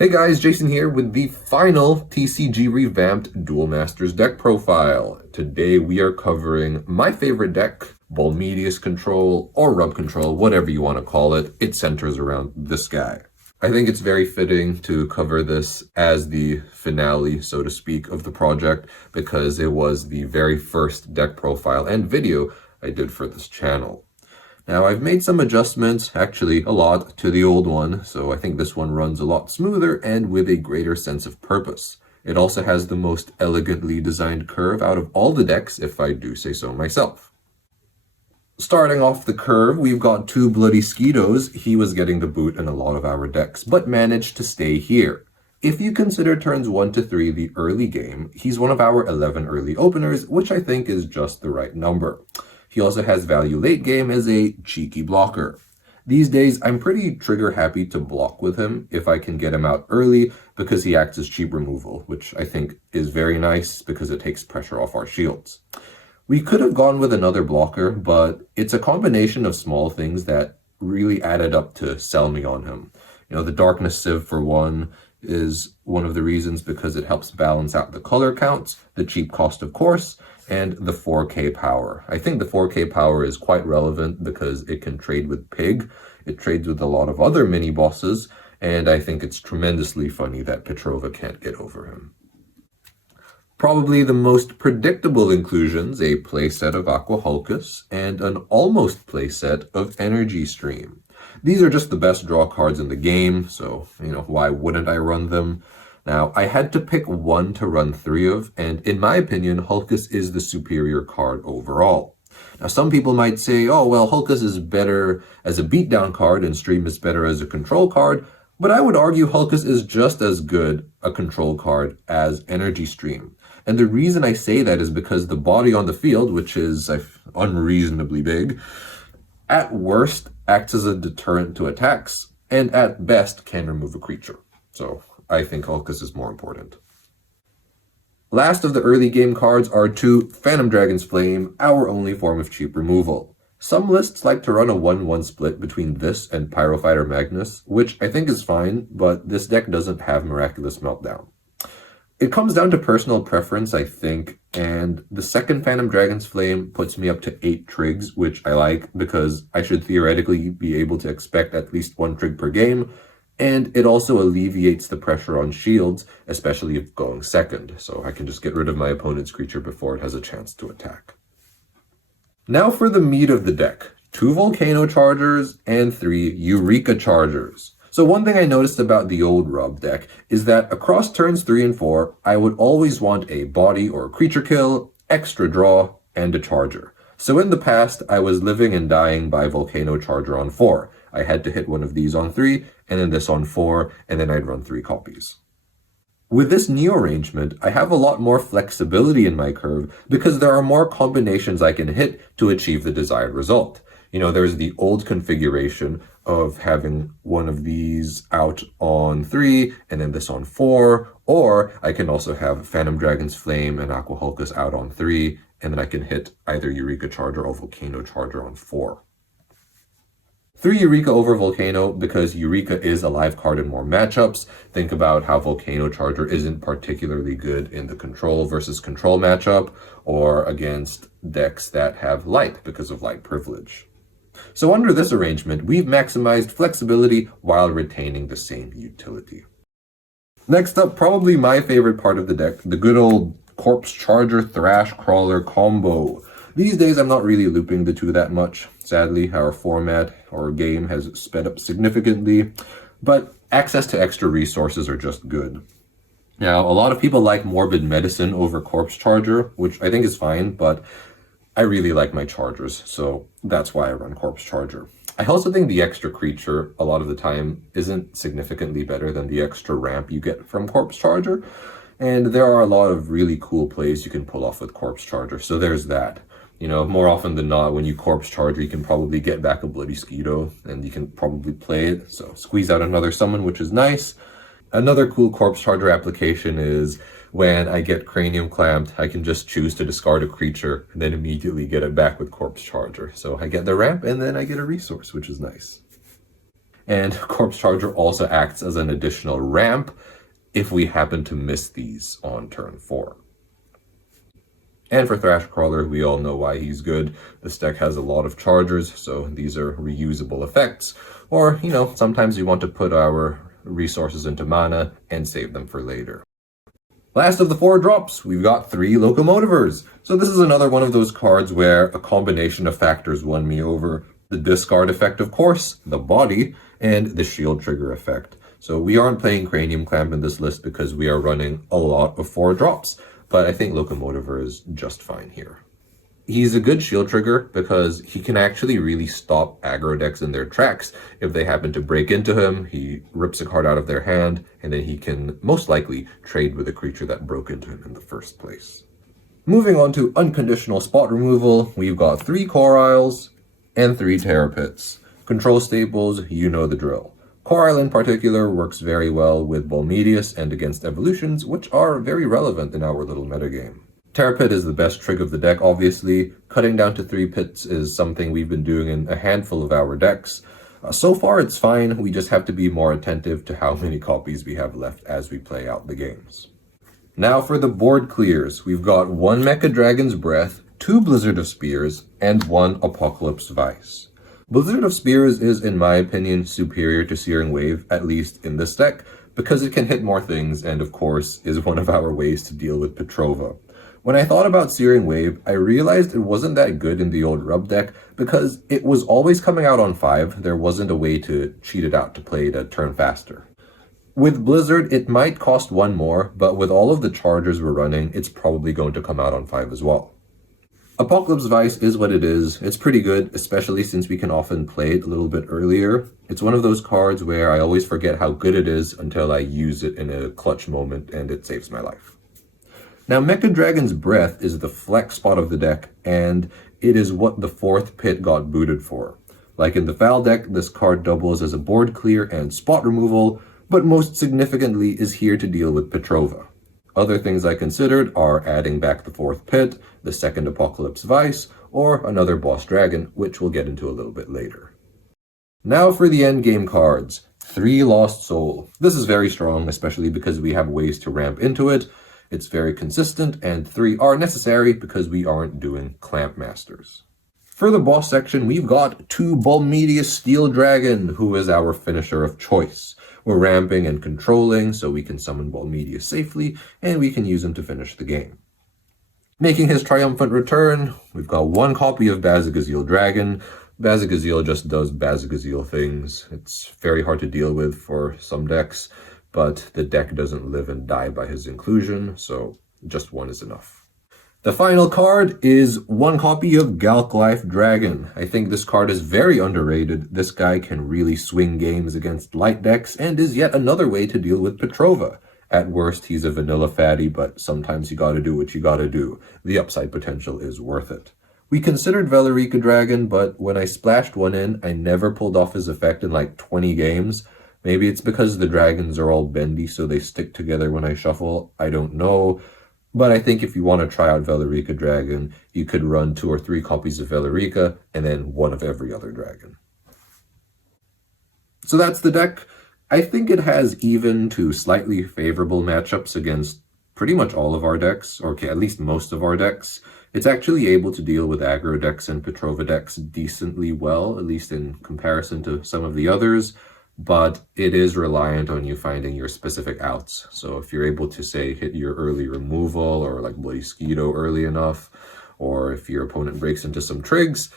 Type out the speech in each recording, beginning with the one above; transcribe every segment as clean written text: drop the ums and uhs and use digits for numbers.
Hey guys, Jason here with the final TCG Revamped Duel Masters deck profile. Today we are covering my favorite deck, Bolmeteus control or rub control, whatever you want to call it. It centers around this guy. I think it's very fitting to cover this as the finale, so to speak, of the project because it was the very first deck profile and video I did for this channel. Now, I've made some adjustments, actually a lot, to the old one, so I think this one runs a lot smoother and with a greater sense of purpose. It also has the most elegantly designed curve out of all the decks, if I do say so myself. Starting off the curve, we've got two Bloody Skeetos. He was getting the boot in a lot of our decks, but managed to stay here. If you consider turns 1 to 3 the early game, he's one of our 11 early openers, which I think is just the right number. He also has value late game as a cheeky blocker. These days, I'm pretty trigger happy to block with him if I can get him out early because he acts as cheap removal, which I think is very nice because it takes pressure off our shields. We could have gone with another blocker, but it's a combination of small things that really added up to sell me on him. The Darkness Sieve for one is one of the reasons because it helps balance out the color counts, the cheap cost of course, and the 4K power. I think the 4K power is quite relevant because it can trade with Pig, it trades with a lot of other mini bosses, and I think it's tremendously funny that Petrova can't get over him. Probably the most predictable inclusions, a playset of Aqua Hulkus and an almost playset of Energy Stream. These are just the best draw cards in the game, so, why wouldn't I run them? Now, I had to pick one to run 3 of, and in my opinion, Hulkus is the superior card overall. Now, some people might say, oh, well, Hulkus is better as a beatdown card and Stream is better as a control card, but I would argue Hulkus is just as good a control card as Energy Stream. And the reason I say that is because the body on the field, which is unreasonably big, at worst acts as a deterrent to attacks, and at best can remove a creature. So I think Hulkus is more important. Last of the early game cards are 2 Phantom Dragon's Flame, our only form of cheap removal. Some lists like to run a 1-1 split between this and Pyrofighter Magnus, which I think is fine, but this deck doesn't have Miraculous Meltdown. It comes down to personal preference, I think, and the second Phantom Dragon's Flame puts me up to 8 trigs, which I like because I should theoretically be able to expect at least 1 trig per game, and it also alleviates the pressure on shields, especially if going second, so I can just get rid of my opponent's creature before it has a chance to attack. Now for the meat of the deck, 2 Volcano Chargers and 3 Eureka Chargers. So one thing I noticed about the old Rub deck is that across turns 3 and 4, I would always want a body or creature kill, extra draw, and a charger. So in the past, I was living and dying by Volcano Charger on 4. I had to hit one of these on 3, and then this on 4, and then I'd run 3 copies. With this new arrangement, I have a lot more flexibility in my curve because there are more combinations I can hit to achieve the desired result. There's the old configuration of having one of these out on 3 and then this on 4, or I can also have Phantom Dragon's Flame and Aqua Hulkus out on 3, and then I can hit either Eureka Charger or Volcano Charger on 4. 3 Eureka over Volcano because Eureka is a live card in more matchups. Think about how Volcano Charger isn't particularly good in the control versus control matchup or against decks that have light because of light privilege. So under this arrangement, we've maximized flexibility while retaining the same utility. Next up, probably my favorite part of the deck, the good old Corpse Charger Thrash Crawler combo. These days, I'm not really looping the 2 that much. Sadly, our format or game has sped up significantly, but access to extra resources are just good. Now, a lot of people like Morbid Medicine over Corpse Charger, which I think is fine, but I really like my chargers, so that's why I run Corpse Charger. I also think the extra creature, a lot of the time, isn't significantly better than the extra ramp you get from Corpse Charger, and there are a lot of really cool plays you can pull off with Corpse Charger, so there's that. More often than not, when you Corpse Charger, you can probably get back a Bloody Skeeto, and you can probably play it, so squeeze out another summon, which is nice. Another cool Corpse Charger application is when I get Cranium Clamped, I can just choose to discard a creature and then immediately get it back with Corpse Charger. So I get the ramp and then I get a resource, which is nice. and Corpse Charger also acts as an additional ramp if we happen to miss these on turn 4. And for Thrash Crawler, we all know why he's good. This deck has a lot of chargers, so these are reusable effects. Or, sometimes we want to put our resources into mana and save them for later. Last of the 4 drops, we've got 3 Locomotivers. So this is another one of those cards where a combination of factors won me over. The discard effect, of course, the body, and the shield trigger effect. So we aren't playing Cranium Clamp in this list because we are running a lot of 4 drops, but I think Locomotiver is just fine here. He's a good shield trigger because he can actually really stop aggro decks in their tracks. If they happen to break into him, he rips a card out of their hand, and then he can most likely trade with a creature that broke into him in the first place. Moving on to unconditional spot removal, we've got 3 Core Isles and 3 Terror Pits. Control staples, you know the drill. Core Isle in particular works very well with Bolmeteus and against evolutions, which are very relevant in our little metagame. Terror Pit is the best trig of the deck, obviously. Cutting down to 3 pits is something we've been doing in a handful of our decks. So far it's fine, we just have to be more attentive to how many copies we have left as we play out the games. Now for the board clears, we've got 1 Mecha Dragon's Breath, 2 Blizzard of Spears, and 1 Apocalypse Vice. Blizzard of Spears is, in my opinion, superior to Searing Wave, at least in this deck, because it can hit more things and, of course, is one of our ways to deal with Petrova. When I thought about Searing Wave, I realized it wasn't that good in the old Rub deck because it was always coming out on 5. There wasn't a way to cheat it out to play it a turn faster. With Blizzard, it might cost 1 more, but with all of the chargers we're running, it's probably going to come out on 5 as well. Apocalypse Vice is what it is. It's pretty good, especially since we can often play it a little bit earlier. It's one of those cards where I always forget how good it is until I use it in a clutch moment and it saves my life. Now, Mecha Dragon's Breath is the flex spot of the deck, and it is what the 4th pit got booted for. Like in the Val deck, this card doubles as a board clear and spot removal, but most significantly is here to deal with Petrova. Other things I considered are adding back the 4th pit, the 2nd Apocalypse Vice, or another boss dragon, which we'll get into a little bit later. Now for the endgame cards. 3 Lost Soul. This is very strong, especially because we have ways to ramp into it. It's very consistent, and 3 are necessary because we aren't doing Clamp Masters. For the boss section, we've got 2 Bolmeteus Steel Dragon, who is our finisher of choice. We're ramping and controlling, so we can summon Bolmeteus safely, and we can use him to finish the game. Making his triumphant return, we've got 1 copy of Bazagazil Dragon. Bazagazil just does Bazagazil things. It's very hard to deal with for some decks, but the deck doesn't live and die by his inclusion, so just 1 is enough. The final card is 1 copy of Galk-Life Dragon. I think this card is very underrated. This guy can really swing games against light decks and is yet another way to deal with Petrova. At worst, he's a vanilla fatty, but sometimes you gotta do what you gotta do. The upside potential is worth it. We considered Velorica Dragon, but when I splashed 1 in, I never pulled off his effect in like 20 games. Maybe it's because the dragons are all bendy, so they stick together when I shuffle. I don't know. But I think if you want to try out Velorica Dragon, you could run 2 or 3 copies of Velorica, and then 1 of every other dragon. So that's the deck. I think it has even to slightly favorable matchups against pretty much all of our decks, or at least most of our decks. It's actually able to deal with aggro decks and Petrova decks decently well, at least in comparison to some of the others. But it is reliant on you finding your specific outs. So if you're able to, say, hit your early removal or like Bloody Skeeto early enough, or if your opponent breaks into some trigs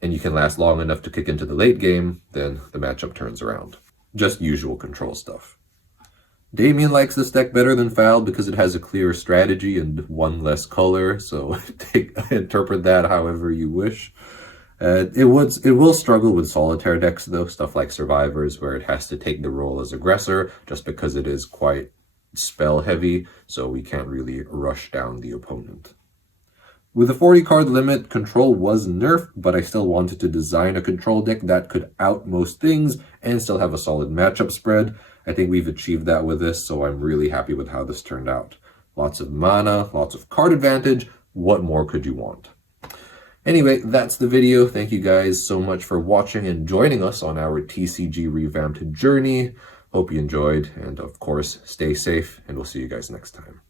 and you can last long enough to kick into the late game, then the matchup turns around. Just usual control stuff. Damien likes this deck better than Foul because it has a clearer strategy and 1 less color, so interpret that however you wish. It will struggle with solitaire decks though, stuff like Survivors, where it has to take the role as aggressor just because it is quite spell heavy, so we can't really rush down the opponent. With a 40 card limit, control was nerfed, but I still wanted to design a control deck that could out most things and still have a solid matchup spread. I think we've achieved that with this, so I'm really happy with how this turned out. Lots of mana, lots of card advantage. What more could you want? Anyway, that's the video. Thank you guys so much for watching and joining us on our TCG Revamped journey. Hope you enjoyed, and of course, stay safe, and we'll see you guys next time.